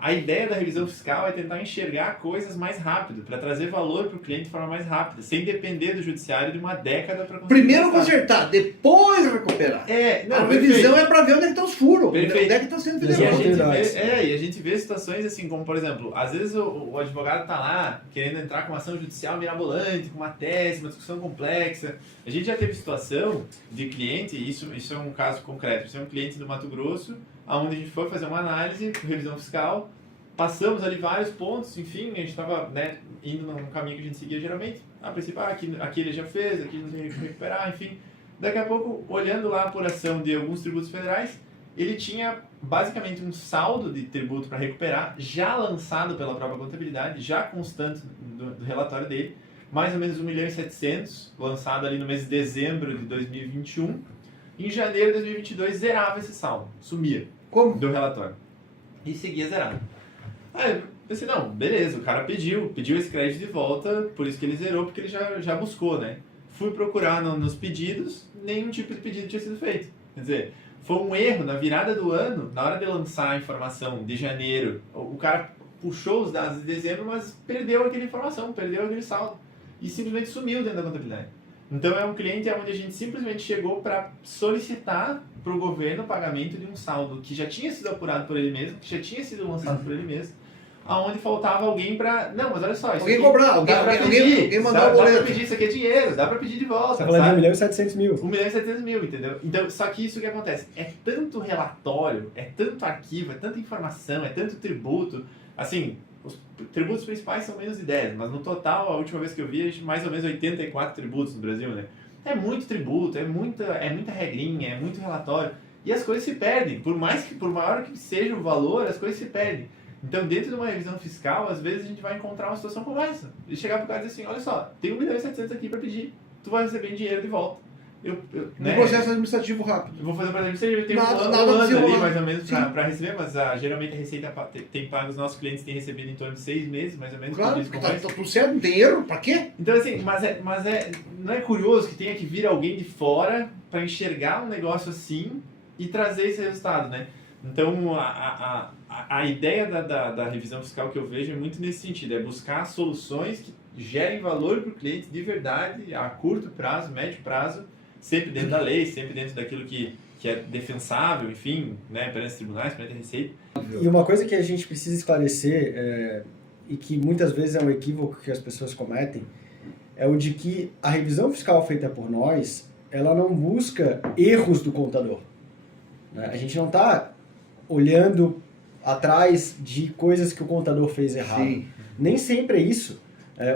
a ideia da revisão fiscal é tentar enxergar coisas mais rápido, para trazer valor para o cliente de forma mais rápida, sem depender do judiciário de uma década para conseguir. Primeiro consertar, depois recuperar. A revisão é para ver onde é que estão os furos, onde é que está sendo feito. E a gente vê situações assim, como por exemplo, às vezes o advogado está lá querendo entrar com uma ação judicial mirabolante, com uma tese, uma discussão complexa. A gente já teve situação de cliente, isso é um caso concreto, isso é um cliente do Mato Grosso, onde a gente foi fazer uma análise, revisão fiscal, passamos ali vários pontos, enfim, a gente estava indo no caminho que a gente seguia geralmente, a princípio, aqui ele já fez, aqui não tem que recuperar, enfim. Daqui a pouco, olhando lá a apuração de alguns tributos federais, ele tinha basicamente um saldo de tributo para recuperar, já lançado pela própria contabilidade, já constante do relatório dele, mais ou menos 1.700.000, lançado ali no mês de dezembro de 2021. Em janeiro de 2022, zerava esse saldo, sumia. Como? Do relatório. E seguia zerado. Aí eu pensei, não, beleza, o cara pediu esse crédito de volta, por isso que ele zerou, porque ele já buscou, né? Fui procurar nos pedidos, nenhum tipo de pedido tinha sido feito. Quer dizer, foi um erro na virada do ano, na hora de lançar a informação de janeiro, o cara puxou os dados de dezembro, mas perdeu aquela informação, perdeu aquele saldo. E simplesmente sumiu dentro da contabilidade. Então é um cliente onde a gente simplesmente chegou para solicitar para o governo o pagamento de um saldo que já tinha sido apurado por ele mesmo, que já tinha sido lançado por ele mesmo, aonde faltava alguém para... Não, mas olha só... Alguém cobrar, alguém mandar o boleto. Dá para pedir, isso aqui é dinheiro, dá para pedir de volta. Você tá falando de 1.700.000. 1.700.000, entendeu? Então, só que isso que acontece, é tanto relatório, é tanto arquivo, é tanta informação, é tanto tributo, assim... Os tributos principais são menos de 10, mas no total, a última vez que eu vi, mais ou menos 84 tributos no Brasil, né? É muito tributo, é muita regrinha, é muito relatório. E as coisas se perdem. Por maior que seja o valor, as coisas se perdem. Então, dentro de uma revisão fiscal, às vezes a gente vai encontrar uma situação como essa. E chegar pro cara e dizer assim, olha só, tem 1.700.000 aqui para pedir, tu vai receber dinheiro de volta. Um processo administrativo rápido. Eu vou fazer um processo administrativo, tem nada um ano ali mais ou menos para receber, mas geralmente a Receita tem pago, os nossos clientes têm recebido em torno de 6 meses, mais ou menos. Claro, tá tudo certo, não tem erro, para quê? Então assim, não é curioso que tenha que vir alguém de fora para enxergar um negócio assim e trazer esse resultado, né? Então a ideia da revisão fiscal que eu vejo é muito nesse sentido, é buscar soluções que gerem valor para o cliente de verdade, a curto prazo, médio prazo, sempre dentro da lei, sempre dentro daquilo que é defensável, enfim, né, perante os tribunais, perante a Receita. E uma coisa que a gente precisa esclarecer, e que muitas vezes é um equívoco que as pessoas cometem, é o de que a revisão fiscal feita por nós, ela não busca erros do contador. Né? A gente não está olhando atrás de coisas que o contador fez errado. Sim. Nem sempre é isso.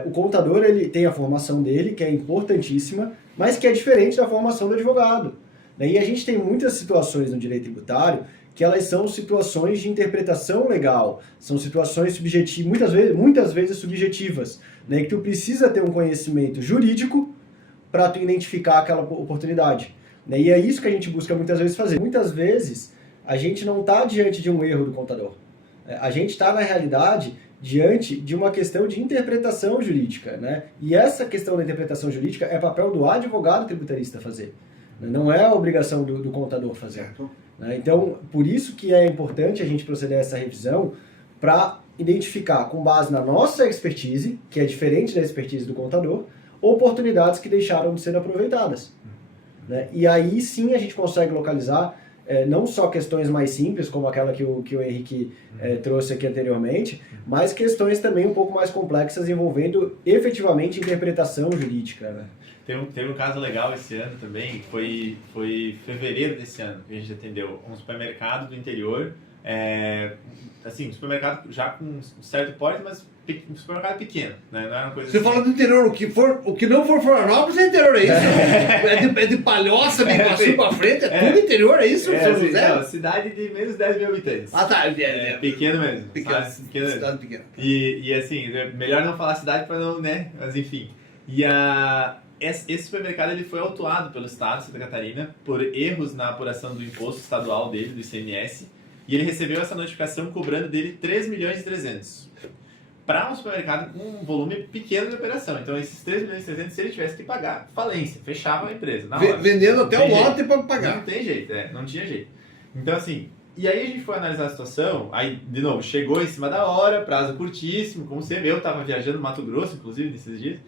O contador ele tem a formação dele, que é importantíssima, mas que é diferente da formação do advogado. E a gente tem muitas situações no direito tributário que elas são situações de interpretação legal, são situações subjetivas, muitas vezes subjetivas, né, que tu precisa ter um conhecimento jurídico para tu identificar aquela oportunidade. E é isso que a gente busca muitas vezes fazer. Muitas vezes a gente não está diante de um erro do contador. A gente está, na realidade, diante de uma questão de interpretação jurídica, né? E essa questão da interpretação jurídica é papel do advogado tributarista fazer. Não é a obrigação do contador fazer. Né? Então, por isso que é importante a gente proceder a essa revisão para identificar, com base na nossa expertise, que é diferente da expertise do contador, oportunidades que deixaram de ser aproveitadas. Né? E aí sim a gente consegue localizar não só questões mais simples, como aquela que o Henrique trouxe aqui anteriormente, mas questões também um pouco mais complexas envolvendo efetivamente interpretação jurídica. Né? Teve um caso legal esse ano também, foi fevereiro desse ano que a gente atendeu um supermercado do interior, assim, um supermercado já com um certo porte, mas um supermercado pequeno, né? Não era uma coisa Você assim. fala do interior, o que não for Florianópolis é interior, é isso? É de Palhoça, de Iguaçu pra frente, é tudo interior, é isso, São José? Não, cidade de menos de 10 mil habitantes. Ah, tá. Pequeno mesmo. Pequeno, Pequeno. cidade pequena. E assim, melhor não falar cidade para não, né? Mas enfim. E esse supermercado ele foi autuado pelo Estado de Santa Catarina por erros na apuração do imposto estadual dele, do ICMS, e ele recebeu essa notificação cobrando dele 3.300.000. Para um supermercado com um volume pequeno de operação. Então, esses 3.300.000, se ele tivesse que pagar, falência, fechava a empresa. Na hora. Vendendo até o lote para pagar. Não tem jeito, não tinha jeito. Então, assim, E aí a gente foi analisar a situação, aí, de novo, chegou em cima da hora, prazo curtíssimo, como sempre, eu estava viajando no Mato Grosso, inclusive, nesses dias,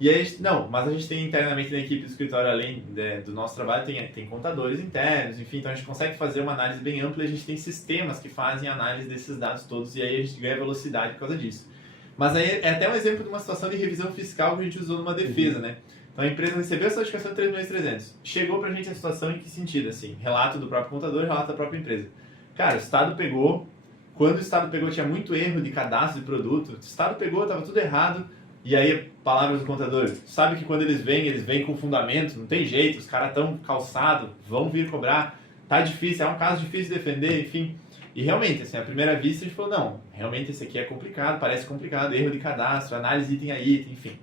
e aí a gente, não, mas a gente tem internamente na equipe do escritório, além do nosso trabalho, tem contadores internos, enfim, então a gente consegue fazer uma análise bem ampla, a gente tem sistemas que fazem análise desses dados todos, e aí a gente ganha velocidade por causa disso. Mas aí é até um exemplo de uma situação de revisão fiscal que a gente usou numa defesa, né? Então a empresa recebeu a certificação de 3.300.000. Chegou pra gente a situação em que sentido, assim? Relato do próprio contador, relato da própria empresa. Cara, o Estado pegou, quando o Estado pegou tinha muito erro de cadastro de produto, o Estado pegou, estava tudo errado, e aí, palavras do contador, sabe que quando eles vêm com fundamento, não tem jeito, os caras estão calçados, vão vir cobrar, tá difícil, é um caso difícil de defender, enfim. E realmente, assim, à primeira vista a gente falou, não, realmente esse aqui é complicado, parece complicado, erro de cadastro, análise item a item, enfim.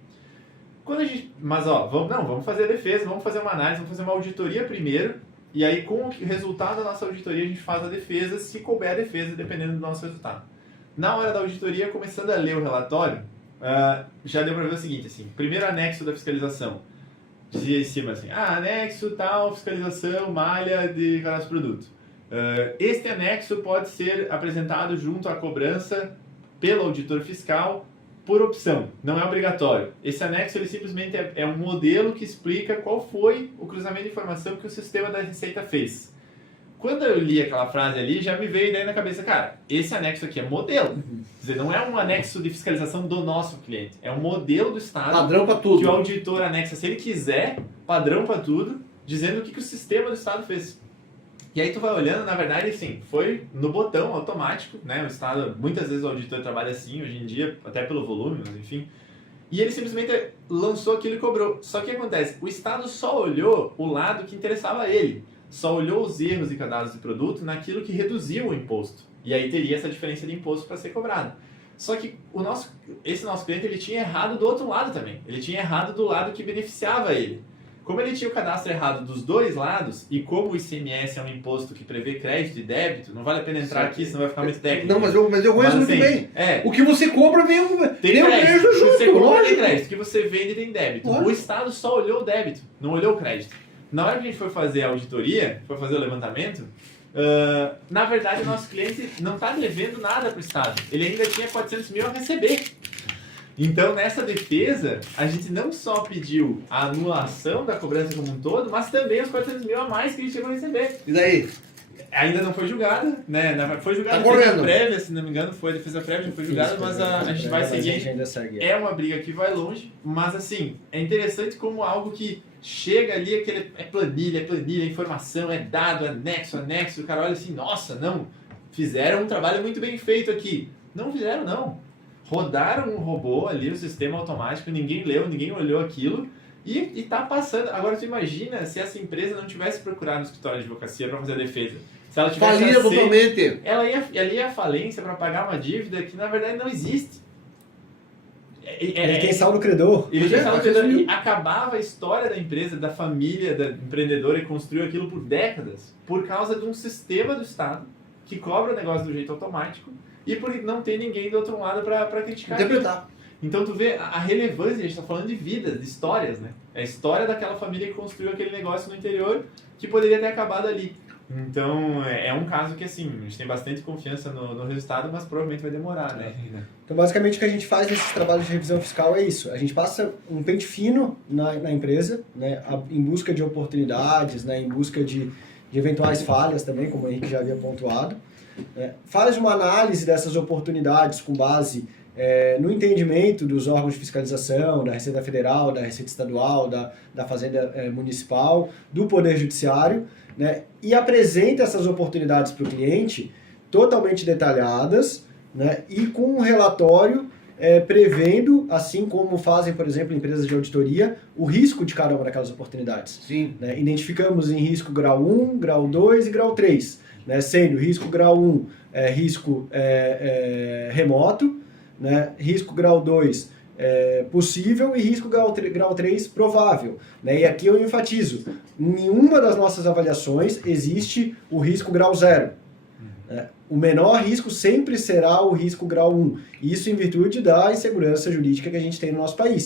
Quando a gente, mas ó, vamos fazer a defesa, vamos fazer uma análise, vamos fazer uma auditoria primeiro, e aí com o resultado da nossa auditoria a gente faz a defesa, se couber a defesa, dependendo do nosso resultado. Na hora da auditoria, começando a ler o relatório, já deu para ver o seguinte, assim, primeiro anexo da fiscalização, dizia em cima assim, anexo tal, fiscalização, malha de cadastro de produto. Este anexo pode ser apresentado junto à cobrança pelo auditor fiscal por opção, não é obrigatório. Esse anexo ele simplesmente é um modelo que explica qual foi o cruzamento de informação que o sistema da Receita fez. Quando eu li aquela frase ali, já me veio a ideia na cabeça, cara, esse anexo aqui é modelo. Quer dizer, não é um anexo de fiscalização do nosso cliente, é um modelo do Estado. Padrão para tudo. Que o auditor anexa, se ele quiser, padrão para tudo, dizendo o que o sistema do Estado fez. E aí tu vai olhando, na verdade, assim, foi no botão automático, né? O Estado, muitas vezes o auditor trabalha assim, hoje em dia, até pelo volume, mas enfim. E ele simplesmente lançou aquilo e cobrou. Só que o que acontece? O Estado só olhou o lado que interessava a ele. Só olhou os erros de cadastro de produto naquilo que reduziu o imposto. E aí teria essa diferença de imposto para ser cobrado. Só que esse nosso cliente ele tinha errado do outro lado também. Ele tinha errado do lado que beneficiava ele. Como ele tinha o cadastro errado dos dois lados, e como o ICMS é um imposto que prevê crédito e débito, não vale a pena entrar aqui, senão vai ficar muito técnico. Não, mas eu conheço muito assim, bem. O que você compra vem um crédito junto, você compra lógico. tem crédito, o que você vende tem débito. Lógico. O Estado só olhou o débito, não olhou o crédito. Na hora que a gente foi fazer a auditoria, foi fazer o levantamento, na verdade o nosso cliente não está devendo nada para o Estado. Ele ainda tinha 400 mil a receber. Então, nessa defesa, a gente não só pediu a anulação da cobrança como um todo, mas também os 400 mil a mais que ele chegou a receber. E daí? Ainda não foi julgada, né? Foi julgada Tá na defesa correndo. prévia, se não me engano, foi a defesa prévia, já foi julgada, mas a gente vai seguir. A gente ainda segue. É uma briga que vai longe, mas assim, é interessante como algo que chega ali, é planilha, informação, é dado, anexo, o cara olha assim, nossa, não, fizeram um trabalho muito bem feito aqui. Não fizeram, não. Rodaram um robô ali, o sistema automático, ninguém leu, ninguém olhou aquilo e tá passando. Agora tu imagina se essa empresa não tivesse procurado no escritório de advocacia para fazer a defesa. Se ela tivesse Falia totalmente. ela ia à falência para pagar uma dívida que na verdade não existe. Ele tem saldo credor. Ele tem saldo credor e acabava a história da empresa, da família, da empreendedora e construiu aquilo por décadas por causa de um sistema do Estado que cobra o negócio do jeito automático e porque não tem ninguém do outro lado para criticar. Interpretar. Então tu vê a relevância, a gente está falando de vidas, de histórias, né? É a história daquela família que construiu aquele negócio no interior que poderia ter acabado ali. Então é um caso que assim, a gente tem bastante confiança no resultado, mas provavelmente vai demorar, né? Então basicamente o que a gente faz nesses trabalhos de revisão fiscal é isso. A gente passa um pente fino na empresa, né? Em busca de oportunidades, né? Em busca de eventuais falhas também, como o Henrique já havia pontuado. Faz uma análise dessas oportunidades com base no entendimento dos órgãos de fiscalização, da Receita Federal, da Receita Estadual, da Fazenda Municipal, do Poder Judiciário, né, e apresenta essas oportunidades para o cliente totalmente detalhadas, né, e com um relatório prevendo, assim como fazem, por exemplo, empresas de auditoria, o risco de cada uma daquelas oportunidades. Sim. Né, identificamos em risco grau 1, grau 2 e grau 3, né, sendo risco grau 1 risco remoto, né, risco grau 2 possível e risco grau 3 provável. Né? E aqui eu enfatizo, em nenhuma das nossas avaliações existe o risco grau 0. O menor risco sempre será o risco grau 1. Isso em virtude da insegurança jurídica que a gente tem no nosso país.